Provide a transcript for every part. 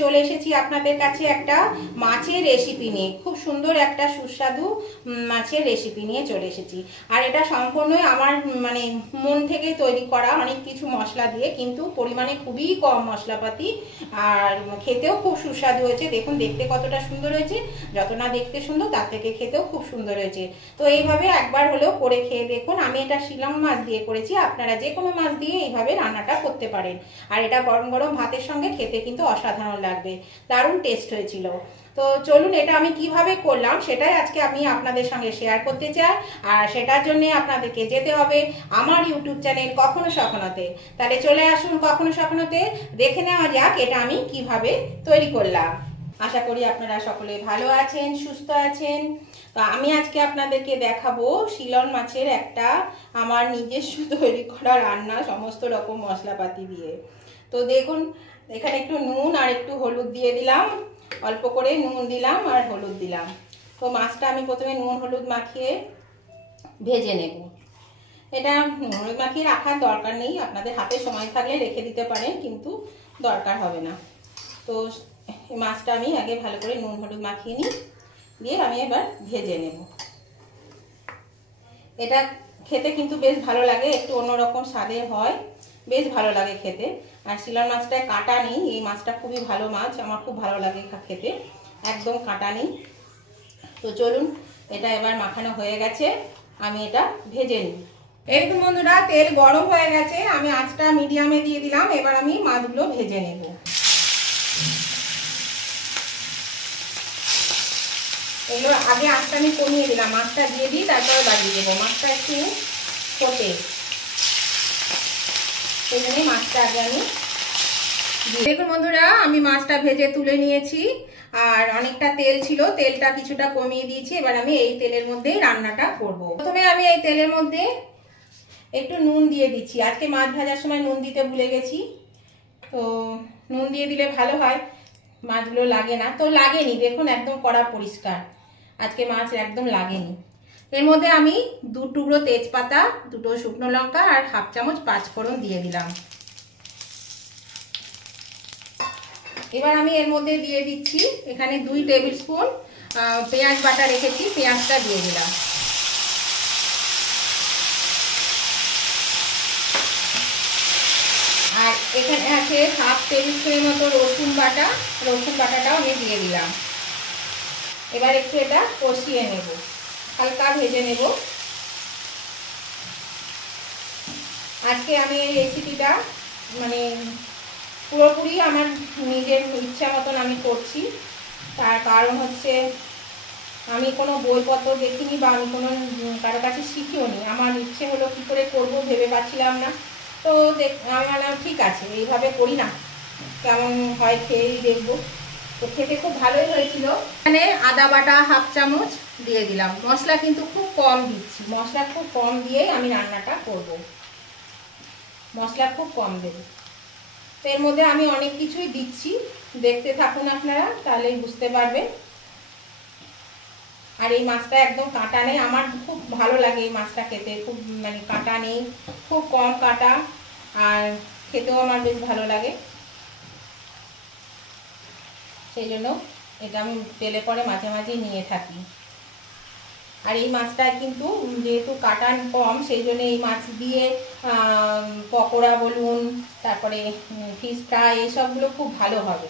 চলে এসেছি আপনাদের কাছে একটা মাছের রেসিপি নিয়ে। খুব সুন্দর একটা সুস্বাদু মাছের রেসিপি নিয়ে চলে এসেছি। আর এটা সম্পূর্ণই আমার মানে মন থেকে তৈরি করা, অনেক কিছু মশলা দিয়ে, কিন্তু পরিমাণে খুবই কম মশলাপাতি, আর খেতেও খুব সুস্বাদু হয়েছে। দেখুন দেখতে কতটা সুন্দর হয়েছে, যত না দেখতে সুন্দর তার থেকে খেতেও খুব সুন্দর হয়েছে। তো এইভাবে একবার হলেও করে খেয়ে দেখুন। আমি এটা শিলং মাছ দিয়ে করেছি, আপনারা যে কোনো মাছ দিয়ে এইভাবে রান্নাটা করতে পারেন। আর এটা গরম গরম ভাতের সঙ্গে খেতে কিন্তু অসাধারণ লাগবে, দারুণ টেস্ট হয়েছিল। তো চলুন এটা আমি কিভাবে করলাম সেটাই আজকে আমি আপনাদের সঙ্গে শেয়ার করতে চাই। আর সেটার জন্য আপনাদেরকে যেতে হবে আমার ইউটিউব চ্যানেল কখনো সখনোতে। তাহলে চলে আসুন কখনো সখনোতে, দেখে নেওয়া যাক এটা আমি কিভাবে তৈরি করলাম। আশা করি আপনারা সকলে ভালো আছেন, সুস্থ আছেন। তো আমি আজকে আপনাদেরকে দেখাবো শিলং মাছের একটা আমার নিজস্ব তৈরি করা রান্না, সমস্ত রকম মশলাপাতি দিয়ে। তো দেখুন এখানে একটু নুন আর একটু হলুদ দিয়ে দিলাম, অল্প করে নুন দিলাম আর হলুদ দিলাম। তো মাছটা আমি প্রথমে নুন হলুদ মাখিয়ে ভেজে নেব। এটা নুন হলুদ মাখিয়ে রাখার দরকার নেই, আপনাদের হাতে সময় থাকলে রেখে দিতে পারেন, কিন্তু দরকার হবে না। তো এই মাছটা আমি আগে ভালো করে নুন হলুদ মাখিয়ে নিই, দিয়ে আমি এবার ভেজে নেব। এটা খেতে কিন্তু বেশ ভালো লাগে, একটু অন্যরকম স্বাদের হয়, বেশ ভালো লাগে খেতে। আর শিলং মাছটায় কাঁটা নেই, এই মাছটা খুবই ভালো মাছ, আমার খুব ভালো লাগে খেতে, একদম কাঁটা নেই। তো চলুন এটা এবার মাখানো হয়ে গেছে, আমি এটা ভেজে নিই। এরকম বন্ধুরা তেল গরম হয়ে গেছে, আমি আঁচটা মিডিয়ামে দিয়ে দিলাম। এবার আমি মাছগুলো ভেজে নেব। এগুলো আগে আঁচটা আমি কমিয়ে দিলাম, মাছটা দিয়ে দিই তারপরে বাড়িয়ে দেবো। মাছটা একটু ফোটে, সেই জন্যই মাছটা আগে আমি দেখুন বন্ধুরা আমি মাছটা ভেজে তুলে নিয়েছি। আর অনেকটা তেল ছিল, তেলটা কিছুটা কমিয়ে দিয়েছি। এবার আমি এই তেলের মধ্যেই রান্নাটা করব। প্রথমে আমি এই তেলের মধ্যে একটু নুন দিয়ে দিচ্ছি। আজকে মাছ ভাজার সময় নুন দিতে ভুলে গেছি, তো নুন দিয়ে দিলে ভালো হয়, মাছগুলো লাগে না। তো লাগেনি, দেখুন একদম কড়া পরিষ্কার, আজকে মাছ একদম লাগেনি। এর মধ্যে আমি 2 টুকরো তেজপাতা, 2টো শুকনো লঙ্কা আর হাফ চামচ পাঁচফোড়ন দিয়ে দিলাম। এবার আমি এর মধ্যে দিয়ে দিচ্ছি এখানে 2 টেবিল স্পুন পেঁয়াজ বাটা রেখেছি, পেঁয়াজটা দিয়ে দিলাম। আর এখানে আছে হাফ টেবিল স্পুনের মতো রসুন বাটা, রসুন বাটাটাও আমি দিয়ে দিলাম। এবার একটু এটা কষিয়ে নেব, হালকা ভেজে নেব। আজকে আমি এই রেসিপিটা মানে পুরোপুরি আমার নিজের ইচ্ছা মতন আমি করছি। তার কারণ হচ্ছে আমি কোনো বইপত্র দেখিনি বা আমি কোনো কারো কাছে শিখিও নি। আমার ইচ্ছে হলো কী করে করবো ভেবে পাচ্ছিলাম না। তো আমি বললাম ঠিক আছে এইভাবে করি না, কেমন হয় খেয়েই দেখবো। তো খেতে খুব ভালোই হয়েছিল। এখানে আদা বাটা হাফ চামচ দিয়ে দিলাম। মশলা কিন্তু খুব কম দিচ্ছি, মশলা খুব কম দিয়েই আমি রান্নাটা করব, মশলা খুব কম দেব। তো এর মধ্যে আমি অনেক কিছুই দিচ্ছি, দেখতে থাকুন আপনারা, তাহলেই বুঝতে পারবেন। আর এই মাছটা একদম কাঁটা নেই, আমার খুব ভালো লাগে এই মাছটা খেতে, খুব মানে কাঁটা নেই, খুব কম কাঁটা, আর খেতেও আমার বেশ ভালো লাগে। সেই জন্য এটা আমি তেলে পরে মাঝে মাঝে নিয়ে থাকি। আর এই মাছটায় কিন্তু যেহেতু কাঁটা কম, সেই জন্য এই মাছ দিয়ে পকোড়া বলুন, তারপরে ফিশ ফ্রাই, এইসবগুলো খুব ভালো হবে।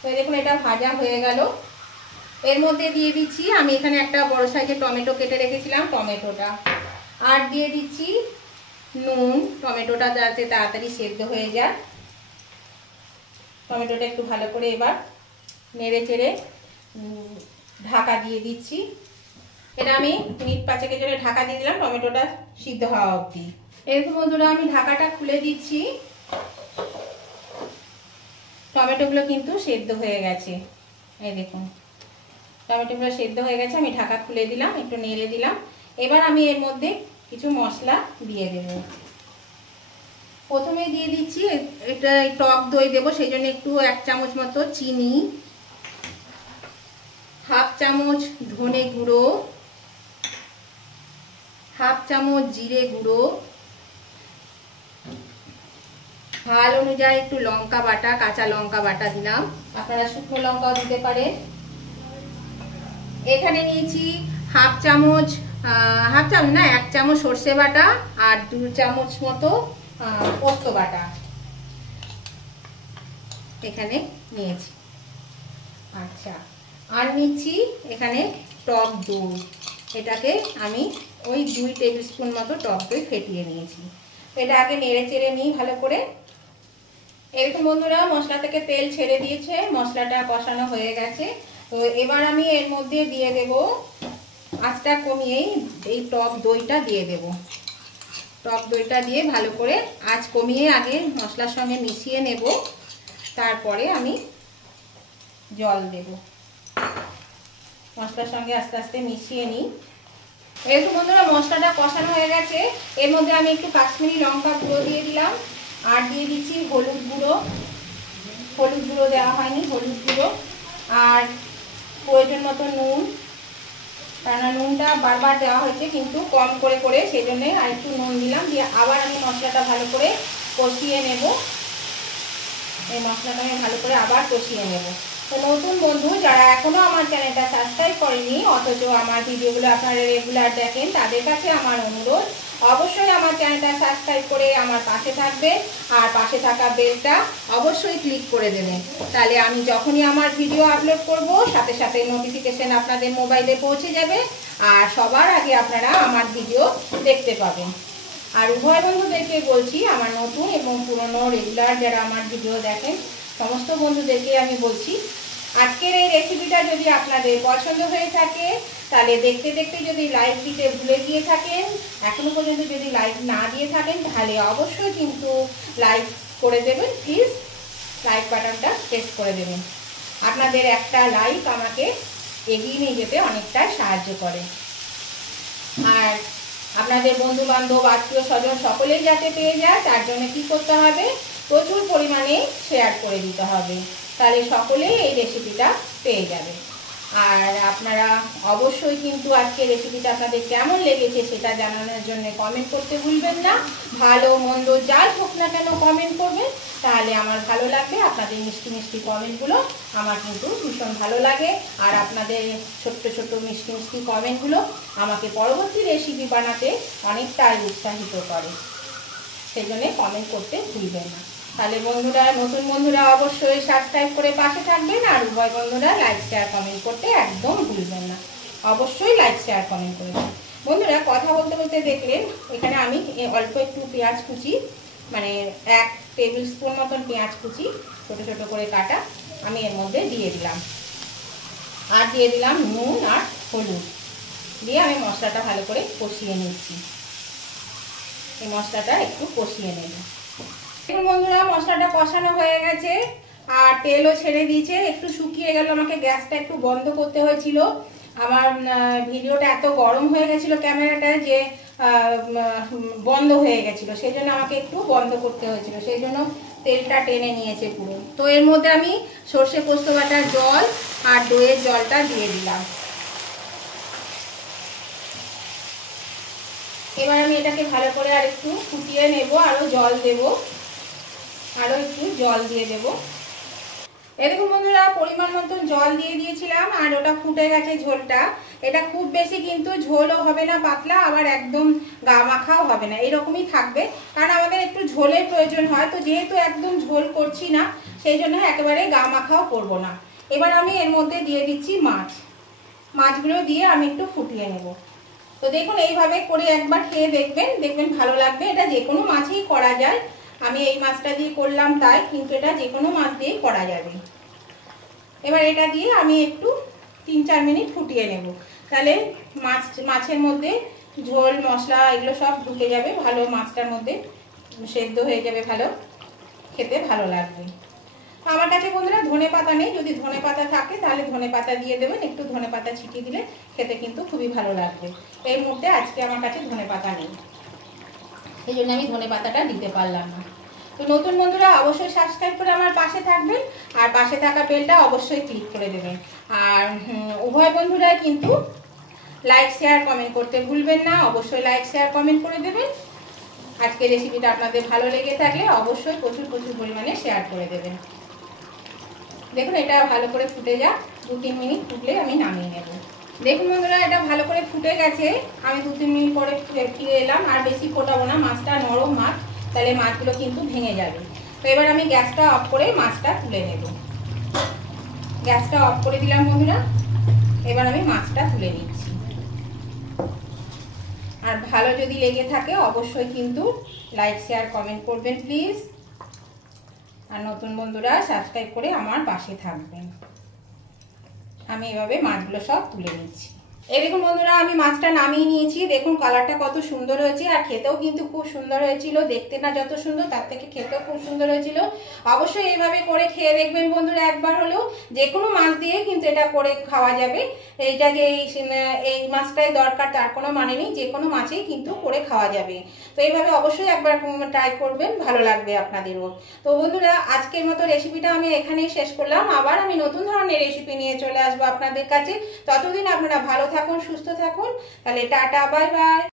তো দেখুন এটা ভাজা হয়ে গেল। এর মধ্যে দিয়ে দিচ্ছি আমি এখানে একটা বড় সাইজের টমেটো কেটে রেখেছিলাম, টমেটোটা আর দিয়ে দিচ্ছি নুন, টমেটোটা যাতে তাড়াতাড়ি সেদ্ধ হয়ে যায়। টমেটোটা একটু ভালো করে এবার নেড়ে চেড়ে ঢাকা দিয়ে দিচ্ছি। এটা আমি মিনিট 5 জন্য ঢাকা দিয়ে দিলাম, টমেটোটা সিদ্ধ হওয়া অবধি। এরকম বন্ধুরা আমি ঢাকাটা খুলে দিচ্ছি। টমেটোগুলো কিন্তু সেদ্ধ হয়ে গেছে, এই দেখুন টমেটোগুলো সেদ্ধ হয়ে গেছে। আমি ঢাকা খুলে দিলাম, একটু নেড়ে দিলাম। এবার আমি এর মধ্যে কিছু মশলা দিয়ে দেব। প্রথমে দিয়ে দিচ্ছি এটা টক দই দেবো, সেই জন্য একটু 1 চামচ মতো চিনি, হাফ চামচ ধনে গুঁড়ো, হাফ চামচ জিরে গুঁড়ো, ঝাল অনুযায়ী একটু লঙ্কা বাটা, কাঁচা লঙ্কা বাটা দিলাম, আপনারা শুকনো লঙ্কাও দিতে পারেন। এখানে নিয়েছি হাফ চামচ না 1 চামচ সর্ষে বাটা আর 2 চামচ মতো পোস্ত বাটা এখানে নিয়েছি। আচ্ছা, আর নিচ্ছি এখানে টক দই, এটাকে আমি ওই 2 টেবিল স্পুন মতো টক দই ফেটিয়ে নিয়েছি। এটা আগে নেড়ে চেড়ে নিই ভালো করে। এরকম বন্ধুরা মশলা থেকে তেল ছেড়ে দিয়েছে, মশলাটা কষানো হয়ে গেছে। তো এবার আমি এর মধ্যে দিয়ে দেব, আঁচটা কমিয়েই এই টক দইটা দিয়ে দেব। টক দইটা দিয়ে ভালো করে আঁচ কমিয়ে আগে মশলার সঙ্গে মিশিয়ে নেব, তারপরে আমি জল দেব। মশলার সঙ্গে আস্তে আস্তে মিশিয়ে নিই। এরকম বন্ধুরা মশলাটা কষানো হয়ে গেছে। এর মধ্যে আমি একটু কাশ্মীরি লঙ্কা গুঁড়ো দিয়ে দিলাম, আর দিয়ে দিচ্ছি হলুদ গুঁড়ো। হলুদ গুঁড়ো দেওয়া হয়নি, হলুদ গুঁড়ো, আর প্রয়োজন মতো নুন, কেননা নুনটা বারবার দেওয়া হয়েছে কিন্তু কম করে করে, সেই জন্যে আর একটু নুন দিলাম। দিয়ে আবার আমি মশলাটা ভালো করে কষিয়ে নেব। এই মশলাটা আমি ভালো করে আবার কষিয়ে নেব। তো নতুন বন্ধু যারা এখনো আমার চ্যানেলটা সাবস্ক্রাইব করেনি অথচ আমার ভিডিওগুলো আপনারা রেগুলার দেখেন, তাদের কাছে আমার অনুরোধ, অবশ্যই আমার চ্যানেলটা সাবস্ক্রাইব করে আমার পাশে থাকবেন, আর পাশে থাকা বেলটা অবশ্যই ক্লিক করে দেবেন। তাহলে আমি যখনই আমার ভিডিও আপলোড করব সাথে সাথে নোটিফিকেশন আপনাদের মোবাইলে পৌঁছে যাবে, আর সবার আগে আপনারা আমার ভিডিও দেখতে পাবেন। আর উভয় বন্ধুদেরকে বলছি, আমার নতুন এবং পুরনো রেগুলার যারা আমার ভিডিও দেখেন সমস্ত বন্ধুদেরকে আমি বলছি, আজকের এই রেসিপিটা যদি আপনাদের পছন্দ হয়ে থাকে তাহলে দেখতে দেখতে যদি লাইক দিতে ভুলে গিয়ে থাকেন, এখনো পর্যন্ত যদি লাইক না দিয়ে থাকেন তাহলে অবশ্যই কিন্তু লাইক করে দেবেন। প্লিজ লাইক বাটনটা প্রেস করে দেবেন। আপনাদের একটা লাইক আমাকে এগিয়ে নিয়ে যেতে অনেকটা সাহায্য করে। আর আপনাদের বন্ধু বান্ধব আত্মীয় স্বজন সকলেই যাতে পেয়ে যায় তার জন্য কি করতে হবে, প্রচুর পরিমাণে শেয়ার করে দিতে হবে, তাহলে সকলেই এই রেসিপিটা পেয়ে যাবে। আর আপনারা অবশ্যই কিন্তু আজকে রেসিপিটা আপনাদের কেমন লেগেছে সেটা জানানোর জন্য কমেন্ট করতে ভুলবেন না। ভালো মন্দ যাই হোক না কেন কমেন্ট করবেন, তাহলে আমার ভালো লাগবে। আপনাদের মিষ্টি মিষ্টি কমেন্টগুলো আমার কিন্তু ভীষণ ভালো লাগে, আর আপনাদের ছোট্ট ছোট্ট মিষ্টি মিষ্টি কমেন্টগুলো আমাকে পরবর্তী রেসিপি বানাতে অনেকটাই উৎসাহিত করে, সেই জন্যে কমেন্ট করতে ভুলবেন না। তাহলে বন্ধুরা, নতুন বন্ধুরা অবশ্যই সাবস্ক্রাইব করে পাশে থাকবেন, আর উভয় বন্ধুরা লাইক শেয়ার কমেন্ট করতে একদম ভুলবেন না। অবশ্যই লাইক শেয়ার কমেন্ট করবেন। বন্ধুরা কথা বলতে বলতে দেখলেন এখানে আমি অল্প একটু পেঁয়াজ কুচি, মানে 1 টেবিল স্পুন মতন পেঁয়াজ কুচি ছোটো ছোটো করে কাটা আমি এর মধ্যে দিয়ে দিলাম, আর দিয়ে দিলাম নুন আর হলুদ দিয়ে আমি মশলাটা ভালো করে কষিয়ে নিচ্ছি। এই মশলাটা একটু কষিয়ে নেব। এখন বন্ধুরা মশলাটা কষানো হয়ে গেছে আর তেলও ছেড়ে দিয়েছে, একটু শুকিয়ে গেল। আমাকে গ্যাসটা একটু বন্ধ করতে হয়েছিল, আমার ভিডিওটা এত গরম হয়ে গেছিলো ক্যামেরাটা যে বন্ধ হয়ে গেছিলো, সেই জন্য আমাকে একটু বন্ধ করতে হয়েছিল, সেই জন্য তেলটা টেনে নিয়েছে পুরো। তো এর মধ্যে আমি সর্ষে পোস্ত বাটার জল আর দইয়ের জলটা দিয়ে দিলাম। এবার আমি এটাকে ভালো করে আর একটু ফুটিয়ে নেব, আরও জল দেব, আরও একটু জল দিয়ে দেব। এরকম বন্ধুরা পরিমাণ মতন জল দিয়ে দিয়েছিলাম, আর ওটা ফুটে গেছে ঝোলটা। এটা খুব বেশি কিন্তু ঝোলও হবে না পাতলা, আবার একদম গা মাখাও হবে না, এরকমই থাকবে, কারণ আমাদের একটু ঝোলের প্রয়োজন হয়। তো যেহেতু একদম ঝোল করছি না সেই জন্য একেবারে গা মাখাও করবো না। এবার আমি এর মধ্যে দিয়ে দিচ্ছি মাছগুলো দিয়ে আমি একটু ফুটিয়ে নেব। তো দেখুন এইভাবে করে একবার খেয়ে দেখবেন, দেখবেন ভালো লাগবে। এটা যে কোনো মাছেই করা যায়, আমি এই মাছটা দিয়ে করলাম তাই, কিন্তু এটা যে কোনো মাছ দিয়েই করা যাবে। এবার এটা দিয়ে আমি একটু 3-4 মিনিট ফুটিয়ে নেব, তাহলে মাছের মধ্যে ঝোল মশলা এগুলো সব ঢুকে যাবে ভালো, মাছটার মধ্যে সেদ্ধ হয়ে যাবে ভালো, খেতে ভালো লাগবে। আমার কাছে বন্ধুরা ধনেপাতা নেই, যদি ধনেপাতা থাকে তাহলে ধনেপাতা দিয়ে দেবেন, একটু ধনেপাতা ছিটিয়ে দিলে খেতে কিন্তু খুবই ভালো লাগবে। এর মধ্যে আজকে আমার কাছে ধনেপাতা নেই, সেই জন্য আমি ধনেপাতাটা দিতে পারলাম না। তো নতুন বন্ধুরা অবশ্যই সাবস্ক্রাইব করে আমার পাশে থাকবেন, আর পাশে থাকা বেলটা অবশ্যই ক্লিক করে দেবেন। আর উভয় বন্ধুরা কিন্তু লাইক শেয়ার কমেন্ট করতে ভুলবেন না, অবশ্যই লাইক শেয়ার কমেন্ট করে দেবেন। আজকের রেসিপিটা আপনাদের ভালো লেগে থাকলে অবশ্যই প্রচুর প্রচুর পরিমাণে শেয়ার করে দেবেন। দেখুন এটা ভালো করে ফুটে যাক, 2-3 মিনিট ফুটলে আমি নামিয়ে নেব। দেখুন বন্ধুরা এটা ভালো করে ফুটে গেছে, আমি 2-3 মিনিট পরে ফিরে এলাম। আর বেশি ফোটাবো না, মাছটা নরম মাছ, তাহলে মাছগুলো কিন্তু ভেঙে যাবে। তো এবার আমি গ্যাসটা অফ করে মাছটা তুলে নেব। গ্যাসটা অফ করে দিলাম বন্ধুরা, এবার আমি মাছটা তুলে নিচ্ছি। আর ভালো যদি লেগে থাকে অবশ্যই কিন্তু লাইক শেয়ার কমেন্ট করবেন প্লিজ। আর নতুন বন্ধুরা সাবস্ক্রাইব করে আমার পাশে থাকবেন। আমি এভাবে মাছগুলো সব তুলে নিচ্ছি। এই দেখুন বন্ধুরা আমি মাছটা নামিয়ে নিয়েছি। দেখুন কালারটা কত সুন্দর হয়েছে, আর খেতেও কিন্তু খুব সুন্দর হয়েছিল। দেখতে না যত সুন্দর, তার থেকে খেতেও খুব সুন্দর হয়েছিল। অবশ্যই এইভাবে করে খেয়ে দেখবেন বন্ধুরা একবার হলেও। যে কোনো মাছ দিয়ে কিন্তু এটা করে খাওয়া যাবে। এইটা যে এই মাছটাই দরকার তার কোনো মানে নেই, যে কোনো মাছেই কিন্তু করে খাওয়া যাবে। তো এইভাবে অবশ্যই একবার ট্রাই করবেন, ভালো লাগবে আপনাদেরও। তো বন্ধুরা আজকের মতো রেসিপিটা আমি এখানেই শেষ করলাম। আবার আমি নতুন ধরনের রেসিপি নিয়ে চলে আসবো আপনাদের কাছে। ততদিন আপনারা ভালো থাকুন, সুস্থ থাকুন। তাহলে টাটা, বাই বাই।